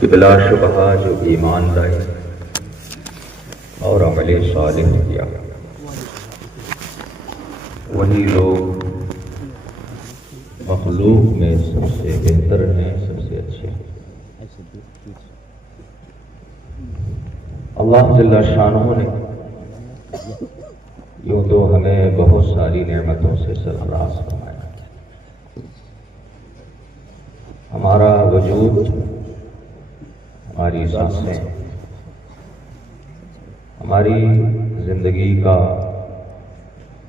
کہ بلا شبہ جو ایمان لائے اور عمل صالح کیا وہی لوگ مخلوق میں سب سے بہتر ہیں، سب سے اچھے ہیں۔ اللہ جل شانہ نے یوں تو ہمیں بہت ساری نعمتوں سے سرفراز فرمایا۔ ہمارا وجود، ہماری سانسیں، ہماری زندگی کا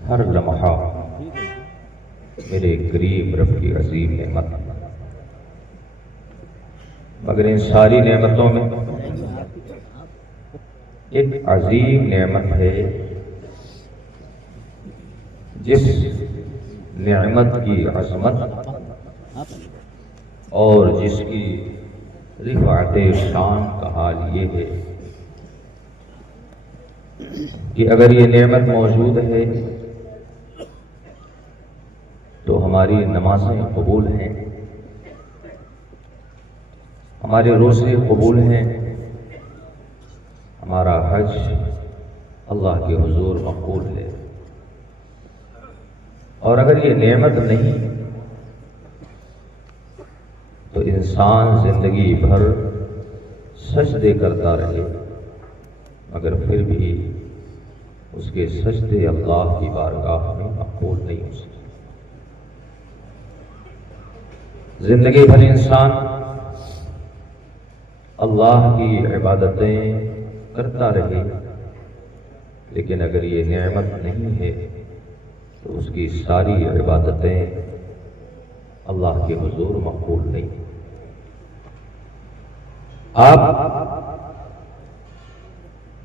ہر لمحہ میرے قریب رب کی عظیم نعمت، مگر ان ساری نعمتوں میں ایک عظیم نعمت ہے جس نعمت کی عظمت اور جس کی رفعت شان کا حال یہ ہے کہ اگر یہ نعمت موجود ہے تو ہماری نمازیں قبول ہیں، ہمارے روزے قبول ہیں، ہمارا حج اللہ کے حضور مقبول ہے۔ اور اگر یہ نعمت نہیں تو انسان زندگی بھر سجدے کرتا رہے مگر پھر بھی اس کے سجدے اللہ کی بارگاہ میں مقبول نہیں ہو سکتے۔ زندگی بھر انسان اللہ کی عبادتیں کرتا رہے لیکن اگر یہ نعمت نہیں ہے تو اس کی ساری عبادتیں اللہ کے حضور مقبول نہیں۔ آپ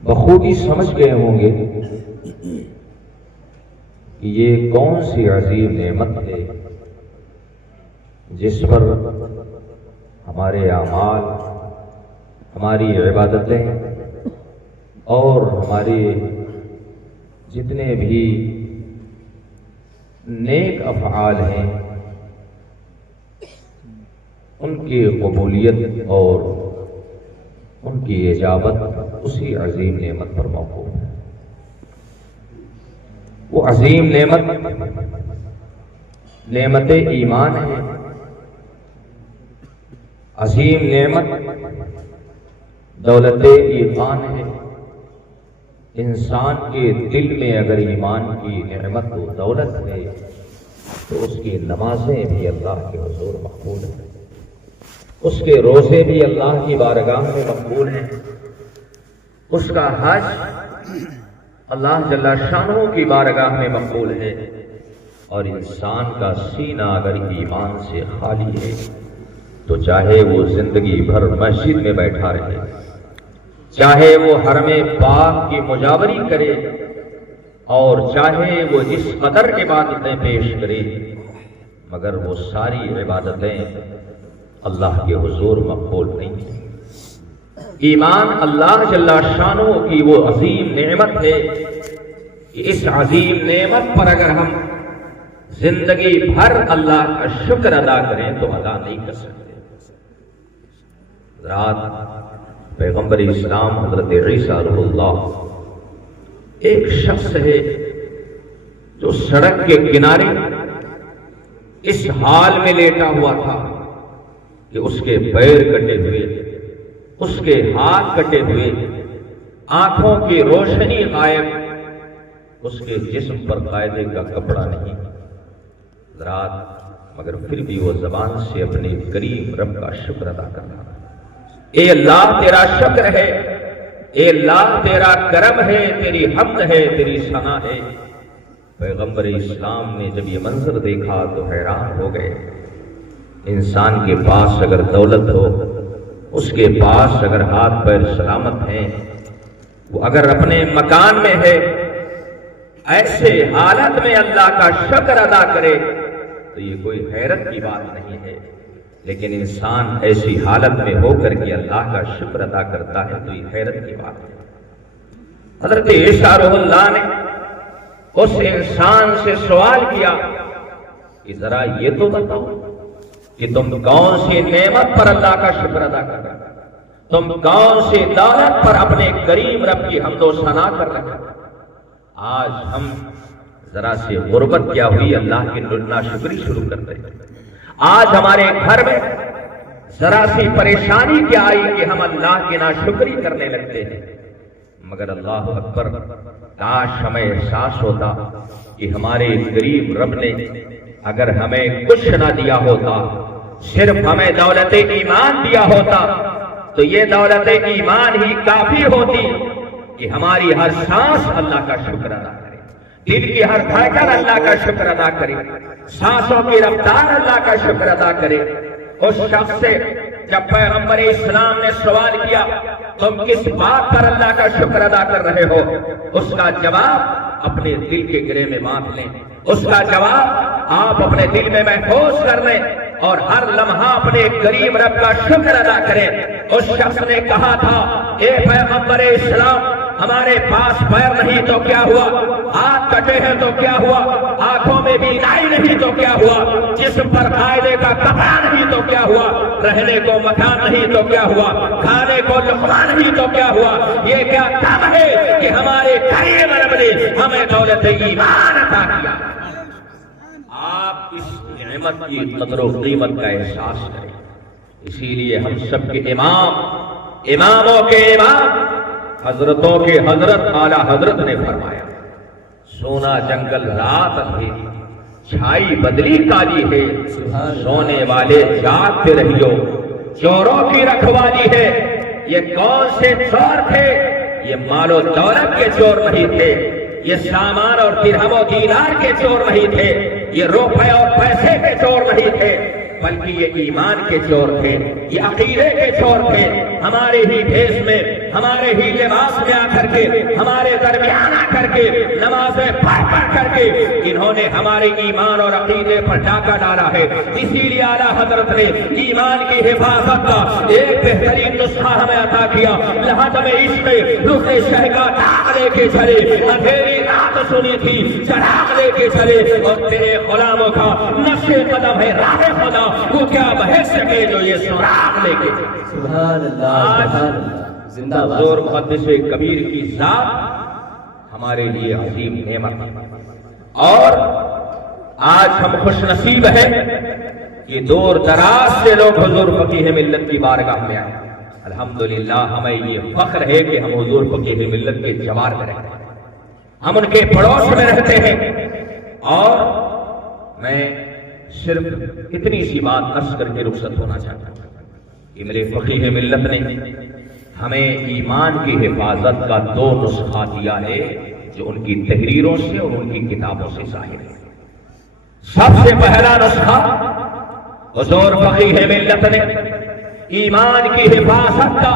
بخوبی سمجھ گئے ہوں گے کہ یہ کون سی عظیم نعمت ہے جس پر ہمارے اعمال، ہماری عبادتیں اور ہمارے جتنے بھی نیک افعال ہیں ان کی قبولیت اور ان کی اجابت اسی عظیم نعمت پر موقوف ہے۔ وہ عظیم نعمت ایمان ہے، عظیم نعمت دولت ایمان ہے۔ انسان کے دل میں اگر ایمان کی نعمت و دولت ہے تو اس کی نمازیں بھی اللہ کے حضور مقبول ہیں، اس کے روزے بھی اللہ کی بارگاہ میں مقبول ہیں، اس کا حج اللہ جل شانہ کی بارگاہ میں مقبول ہے۔ اور انسان کا سینہ اگر ایمان سے خالی ہے تو چاہے وہ زندگی بھر مسجد میں بیٹھا رہے، چاہے وہ حرم پاک کی مجاوری کرے اور چاہے وہ جس قدر عبادتیں پیش کرے مگر وہ ساری عبادتیں اللہ کے حضور مقبول نہیں ہیں۔ ایمان اللہ جل شانہ کی وہ عظیم نعمت ہے کہ اس عظیم نعمت پر اگر ہم زندگی بھر اللہ کا شکر ادا کریں تو ادا نہیں کر سکتے۔ رات پیغمبر اسلام حضرت عیسیٰ روح اللہ ایک شخص ہے جو سڑک کے کنارے اس حال میں لیٹا ہوا تھا کہ اس کے پیر کٹے ہوئے، اس کے ہاتھ کٹے ہوئے، آنکھوں کی روشنی غائب، اس کے جسم پر قاعدے کا کپڑا نہیں رات، مگر پھر بھی وہ زبان سے اپنے کریم رب کا شکر ادا کر رہا۔ اے اللہ تیرا شکر ہے، اے اللہ تیرا کرم ہے، تیری حمد ہے، تیری ثنا ہے۔ پیغمبر اسلام نے جب یہ منظر دیکھا تو حیران ہو گئے۔ انسان کے پاس اگر دولت ہو، اس کے پاس اگر ہاتھ پیر سلامت ہیں، وہ اگر اپنے مکان میں ہے، ایسے حالت میں اللہ کا شکر ادا کرے تو یہ کوئی حیرت کی بات نہیں ہے، لیکن انسان ایسی حالت میں ہو کر کے اللہ کا شکر ادا کرتا ہے تو یہ حیرت کی بات ہے۔ حضرت عیسیٰ روح اللہ نے اس انسان سے سوال کیا کہ ذرا یہ تو بتاؤ کہ تم کون سی نعمت پر اللہ کا شکر ادا کر رہے ہو؟ تم کون سی دولت پر اپنے کریم رب کی حمد و ثنا کر رہے ہو؟ آج ہم ذرا سی غربت کیا ہوئی اللہ کی ناشکری شروع کرتے ہیں. آج ہمارے گھر میں ذرا سی پریشانی کیا آئی کہ ہم اللہ کی ناشکری کرنے لگتے ہیں. مگر اللہ اکبر، کاش ہمیں احساس ہوتا کہ ہمارے غریب رب نے اگر ہمیں کچھ نہ دیا ہوتا، صرف ہمیں دولت ایمان دیا ہوتا، تو یہ دولت ایمان ہی کافی ہوتی کہ ہماری ہر سانس اللہ کا شکر ادا کرے، دل کی ہر دھڑکن اللہ کا شکر ادا کرے، سانسوں کی رفتار اللہ کا شکر ادا کرے. اس شخص سے جب پیغمبر اسلام نے سوال کیا تم کس بات پر اللہ کا شکر ادا کر رہے ہو، اس کا جواب اپنے دل کے گرے میں باندھ لیں، اس کا جواب آپ اپنے دل میں محفوظ کر لیں اور ہر لمحہ اپنے کریم رب کا شکر ادا کریں. اس شخص نے کہا تھا اے پیغمبر اسلام، ہمارے پاس پیر نہیں تو کیا ہوا، ہاتھ کٹے ہیں تو کیا ہوا، آنکھوں میں بینائی نہیں تو کیا ہوا، جسم پر قائدے کا کپڑا نہیں تو کیا ہوا، رہنے کو مکان نہیں تو کیا ہوا، کھانے کو لقمہ نہیں تو کیا ہوا. یہ کیا کم ہے کہ ہمارے کریم رب نے ہمیں دولت ایمان عطا کیا. آپ اس نعمت کی قدر و قیمت کا احساس کریں. اسی لیے ہم سب کے اماموں کے امام، حضرتوں کے حضرت اعلی حضرت نے فرمایا سونا جنگل رات ہے، چھائی بدلی کالی ہے، سونے والے جاگتے رہیو، چوروں کی رکھوالی ہے. یہ کون سے چور تھے؟ یہ مال و دولت کے چور نہیں تھے، یہ سامان اور درہم و دینار کے چور نہیں تھے، یہ روپے اور پیسے کے چور نہیں تھے، بلکہ یہ ایمان کے چور تھے، یہ عقیدے کے چور تھے. ہمارے ہی بھیس میں، ہمارے ہی لباس میں آ کر کے، ہمارے درمیان آ کر کے، نمازیں پڑھ کر کے انہوں نے ہمارے ایمان اور عقیدے پر ڈاکہ ڈالا ہے. اسی لیے اعلیٰ حضرت نے ایمان کی حفاظت کا ایک بہترین نسخہ ہمیں عطا کیا. لحد میں عشق رخ شہ کا داغ لے کے چلے، اندھیری رات سنی تھی چراغ لے کے چلے، اور تیرے غلاموں کا نقش قدم ہے راہ خدا، وہ کیا بحث سکے جو یہ سراغ لے کے چلے. سبحان اللہ، سبحان اللہ، زندہ باد. حضور محدث کبیر کی ذات ہمارے لیے عظیم نعمت. اور آج ہم خوش نصیب ہیں کہ دور دراز سے لوگ حضور فقیہ ملت کی بارگاہ میں آئے. الحمدللہ ہمیں یہ فخر ہے کہ ہم حضور فقیہ ملت کے جوار میں رہتے ہیں، ہم ان کے پڑوس میں رہتے ہیں. اور میں صرف اتنی سی بات عرض کر کے رخصت ہونا چاہتا ہوں کہ میرے فقیہ ملت نے ہمیں ایمان کی حفاظت کا 2 نسخہ دیا ہے جو ان کی تحریروں سے اور ان کی کتابوں سے ظاہر ہے. سب سے پہلا نسخہ حضور فقیہ ملت نے ایمان کی حفاظت کا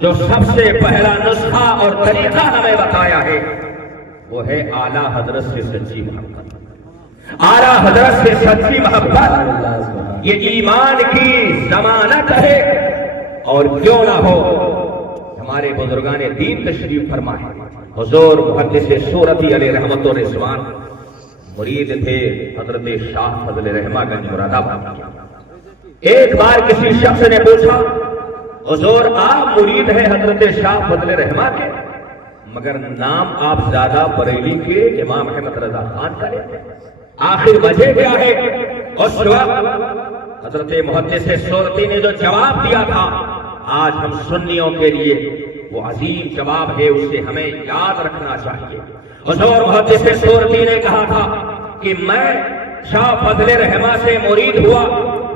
جو سب سے پہلا نسخہ اور طریقہ ہمیں بتایا ہے وہ ہے اعلیٰ حضرت سے سچی محبت. اعلیٰ حضرت سے سچی محبت یہ ایمان کی ضمانت ہے. اور کیوں نہ ہو، ہمارے بزرگان دین تشریف فرمائے. حضور محدث سورتی علیہ رحمت و رضوان مرید تھے حضرت شاہ فضل رحمہ گنج مراد آباد. ایک بار کسی شخص نے پوچھا حضور آپ مرید ہیں حضرت شاہ فضل رحمہ کے، مگر نام آپ زیادہ بریلی کے امام احمد رضا خان کا لیتے ہیں، آخر وجہ کیا ہے؟ اس وقت حضرت محدث سورتی نے جو جواب دیا تھا آج ہم سنیوں کے لیے وہ عظیم جواب ہے، اسے ہمیں یاد رکھنا چاہیے. حضور محدث سورتی نے کہا تھا کہ میں شاہ فضل رحمہ سے مرید ہوا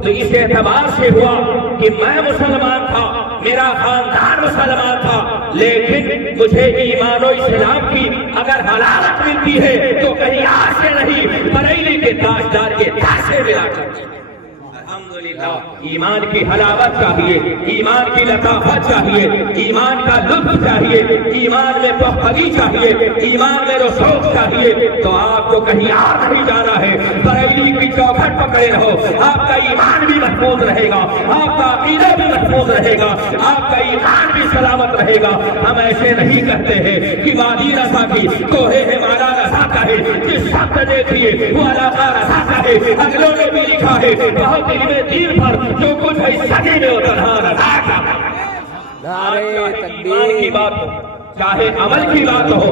تو اس اعتبار سے ہوا کہ میں مسلمان تھا، میرا خاندان مسلمان تھا، لیکن مجھے ایمان و اسلام کی اگر حلاوت ملتی ہے تو کہیں آج سے نہیں، بریلی کے تاجدار کے تاج سے ملا کرتی. الحمدللہ ایمان کی حلاوت چاہیے، ایمان کی لطافت چاہیے، ایمان کا لطف چاہیے، ایمان میں پختگی چاہیے، ایمان میں رسوخ چاہیے. تو آپ کو کہیں اور نہیں جانا ہے، بریلی کی چوکھٹ پکڑے رہو، آپ کا ایمان بھی محفوظ رہے گا، آپ کا عقیدہ بھی محفوظ رہے گا، آپ کا ایمان بھی سلامت رہے گا. ہم ایسے نہیں کہتے ہیں کہ وادی رضا کی کوہ ہمارا رضا کا ہے، جس شخص دیکھیے وہ علاقہ رضا کا ہے. اگلوں نے بھی لکھا ہے بہت علم دین پر جو کچھ ہے صدی میں اترا رضا کا. نعرہ چاہے تکبیر۔ ایمان کی بات ہو چاہے عمل کی بات ہو،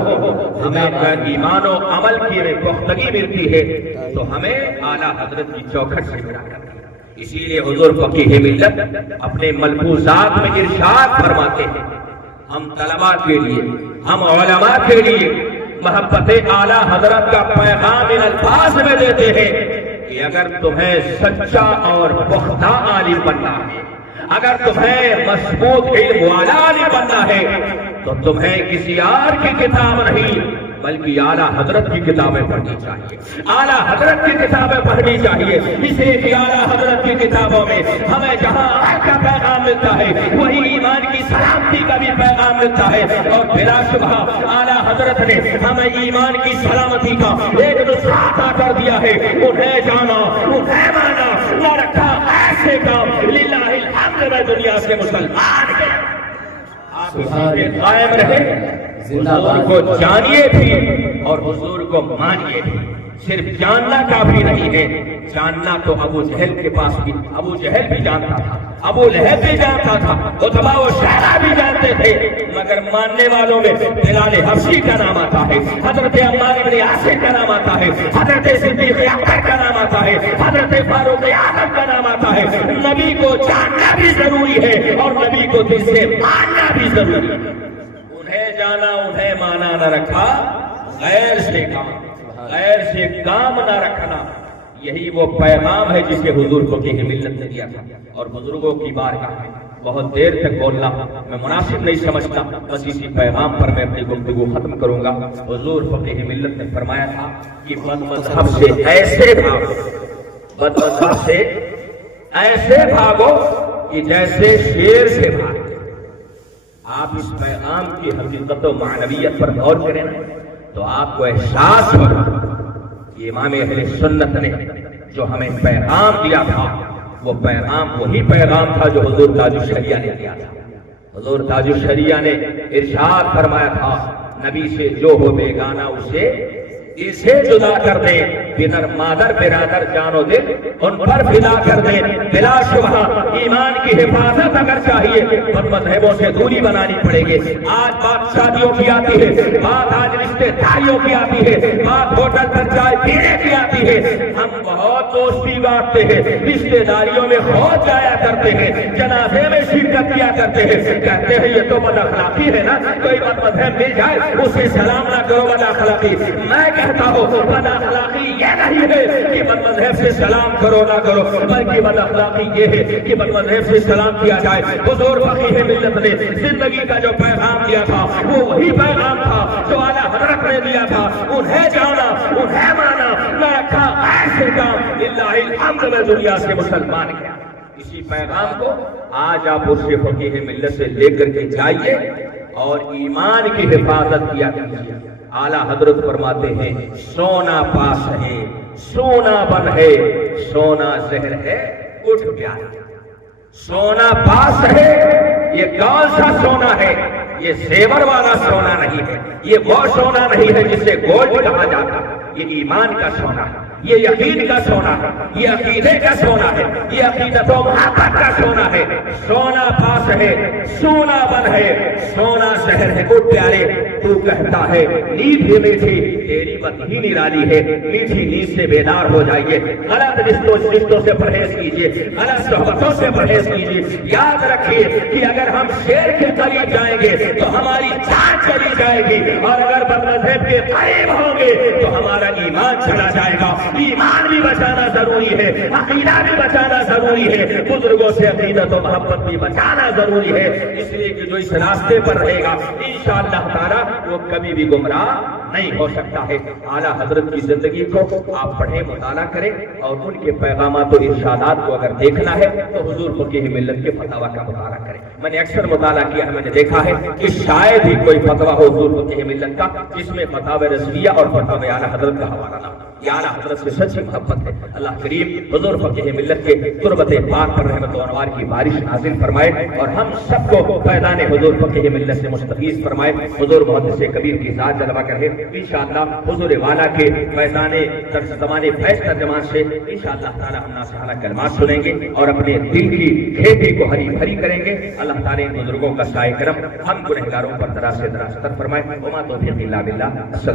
ہمیں اگر ایمان و عمل کی میں پختگی ملتی ہے تو ہمیں اعلیٰ حضرت کی چوکھٹ سے ملا کرتی ہے۔ اسی لیے حضور فقیہ ملت اپنے ملفوظات میں ارشاد فرماتے ہیں، ہم طلباء کے لیے، ہم علماء کے لیے محبت اعلیٰ حضرت کا پیغام ان الفاظ میں دیتے ہیں کہ اگر تمہیں سچا اور پختہ عالم بننا ہے، اگر تمہیں مضبوط علم والا عالم بننا ہے تو تمہیں کسی اور کی کتاب نہیں بلکہ اعلیٰ حضرت کی کتابیں پڑھنی چاہیے، اعلیٰ حضرت کی کتابیں پڑھنی چاہیے۔ اس لیے اعلیٰ حضرت کی کتابوں میں ہمیں جہاں آگ کا پیغام ملتا ہے وہی ایمان کی سلامتی کا بھی پیغام ملتا ہے، اور بلا شبہ اعلیٰ حضرت نے ہمیں ایمان کی سلامتی کا ایک نسخہ عطا کر دیا ہے۔ انہیں جانا، انہیں مانا، نہ رکھا ایسے کام، للہ الحمد میں دنیا سے مسلمان ہیں۔ آپ اسی پہ قائم رہے، حضور کو جانیے بھی اور حضور کو مانیے بھی۔ صرف جاننا کافی نہیں ہے، جاننا تو ابو جہل کے پاس بھی، ابو جہل بھی جانتا تھا، ابو لہب بھی جانتا تھا، عتبہ و شیبہ بھی جانتے تھے، مگر ماننے والوں میں بلال حبشی کا نام آتا ہے، حضرت عمار بن یاسر کا نام آتا ہے، حضرت صدیق اکبر کا نام آتا ہے، حضرت فاروق اعظم کا نام آتا ہے۔ نبی کو جاننا بھی ضروری ہے اور نبی کو دل سے ماننا بھی ضروری ہے۔ انہیں جانا، انہیں مانا، نہ رکھا غیر سے کام، غیر سے کام نہ رکھنا، یہی وہ پیغام ہے جسے حضور فقیہ ملت نے دیا تھا۔ اور بزرگوں کی بارگاہ میں بہت دیر تک بولنا میں مناسب نہیں سمجھتا، بس اسی پیغام پر میں اپنی گفتگو ختم کروں گا۔ حضور فقیہ ملت نے فرمایا تھا کہ بد مذہب سے ایسے بھاگو، بد مذہب سے ایسے بھاگو کہ جیسے شیر سے بھاگو۔ آپ اس پیغام کی حقیقت و معنویت پر غور کریں تو آپ کو احساس ہوگا کہ امام اہل سنت نے جو ہمیں پیغام دیا تھا وہ پیغام وہی پیغام تھا جو حضور تاج الشریعہ نے دیا تھا۔ حضور تاج الشریعہ نے ارشاد فرمایا تھا، نبی سے جو ہو بیگانہ اسے جدا کر دیں، پدر مادر برادر جان و دل ان پر فدا کر دیں۔ بلا شبہ ایمان کی حفاظت اگر چاہیے بد مذہبوں سے دوری بنانی پڑے گی۔ آج بات شادیوں کی آتی ہے، بات آج رشتے داریوں کی آتی ہے، بات ہوٹل پر چائے پینے کی آتی ہے۔ ہم بہت دوستی بانٹتے ہیں، رشتے داریوں میں خود جایا کرتے ہیں، جنازے میں شرکت کیا کرتے ہیں، کہتے ہیں یہ تو بد اخلاقی ہے نا، کوئی بد مذہب مل جائے اسے سلام نہ کرو، بد اخلاقی۔ میں کہتا ہوں بد اخلاقی یہ نہیں ہے کہ بد مذہب سے سلام کرو نہ کرو، بلکہ بد اخلاقی یہ ہے کہ بد مذہب سے سلام کیا جائے۔ حضور فقیہ ملت نے زندگی کا جو پیغام دیا تھا وہ وہی پیغام تھا جو اعلیٰ حضرت نے دیا تھا۔ انہیں جانا، انہیں مانا، نہ رکھا ایسے کام، للہ الحمد میں دنیا سے مسلمان کیا۔ اسی پیغام کو آج آپ اس فقیہ ملت سے لے کر کے جائیے اور ایمان کی حفاظت کیا کیجیے۔ اعلیٰ حضرت فرماتے ہیں سونا پاس ہے، سونا بن ہے، سونا زہر ہے اٹھ پیارا۔ سونا پاس ہے، یہ کون سا سونا ہے؟ یہ زیور والا سونا نہیں ہے، یہ وہ سونا نہیں ہے جسے گولڈ کہا جاتا، یہ ایمان کا سونا ہے، یہ یقین کا سونا ہے، یہ عقیدے کا سونا ہے، یہ عقیدت و محبت کا سونا ہے۔ سونا پاس ہے، سونا بن ہے، سونا زہر ہے اٹھ پیارے۔ تو کہتا ہے نیند ہی میٹھی، تیری بات ہی نرالی ہے، میٹھی نیند سے بیدار ہو جائیے، غلط رشتوں سے پرہیز کیجیے، غلط صحبتوں سے پرہیز کیجیے۔ یاد رکھیے کہ اگر ہم شیر کے قریب جائیں گے تو ہماری جان چلی جائے گی، اور اگر بد مذہب کے قریب ہوں گے تو ہمارا ایمان چلا جائے گا۔ ایمان بھی بچانا ضروری ہے، عقیدہ بھی بچانا ضروری ہے، بزرگوں سے عقیدت و محبت بھی بچانا ضروری ہے۔ اس لیے کہ جو اس راستے پر رہے گا انشاءاللہ تعالی وہ کبھی بھی گمراہ نہیں ہو سکتا ہے۔ اعلیٰ حضرت کی زندگی کو آپ پڑھیں، مطالعہ کریں، اور ان کے پیغامات و ارشادات کو اگر دیکھنا ہے تو حضور فقیہ ملت کے فتاوی کا مطالعہ کریں۔ میں نے اکثر مطالعہ کیا ہے، میں نے دیکھا ہے کہ شاید ہی کوئی فتویٰ ہو حضور فقیہ ملت کا جس میں فتاوی رضویہ اور فتاوی اعلیٰ حضرت کا حوالہ نہ ہو۔ یہ اعلیٰ حضرت سے سچی محبت ہے۔ اللہ کریم حضور فقیہ ملت کے تربت پاک پر رحمت و انوار کی بارش نازل فرمائے، اور ہم سب کو فیضان حضور فقیہ ملت سے مستفیض فرمائے۔ حضور محدث کبیر کی ذات جلوہ کرے۔ انشاءاللہ حضور والا کے فیضان زمانے فیض ترجمان سے انشاءاللہ تعالی ہم ناصحانہ کلمات سنیں گے اور اپنے دل کی کھیتی کو ہری بھری کریں گے. اللہ تعالی ان بزرگوں کا سائے کرم ہم گنہگاروں پر دراز سے دراز تر فرمائے. وما توفیق الا باللہ.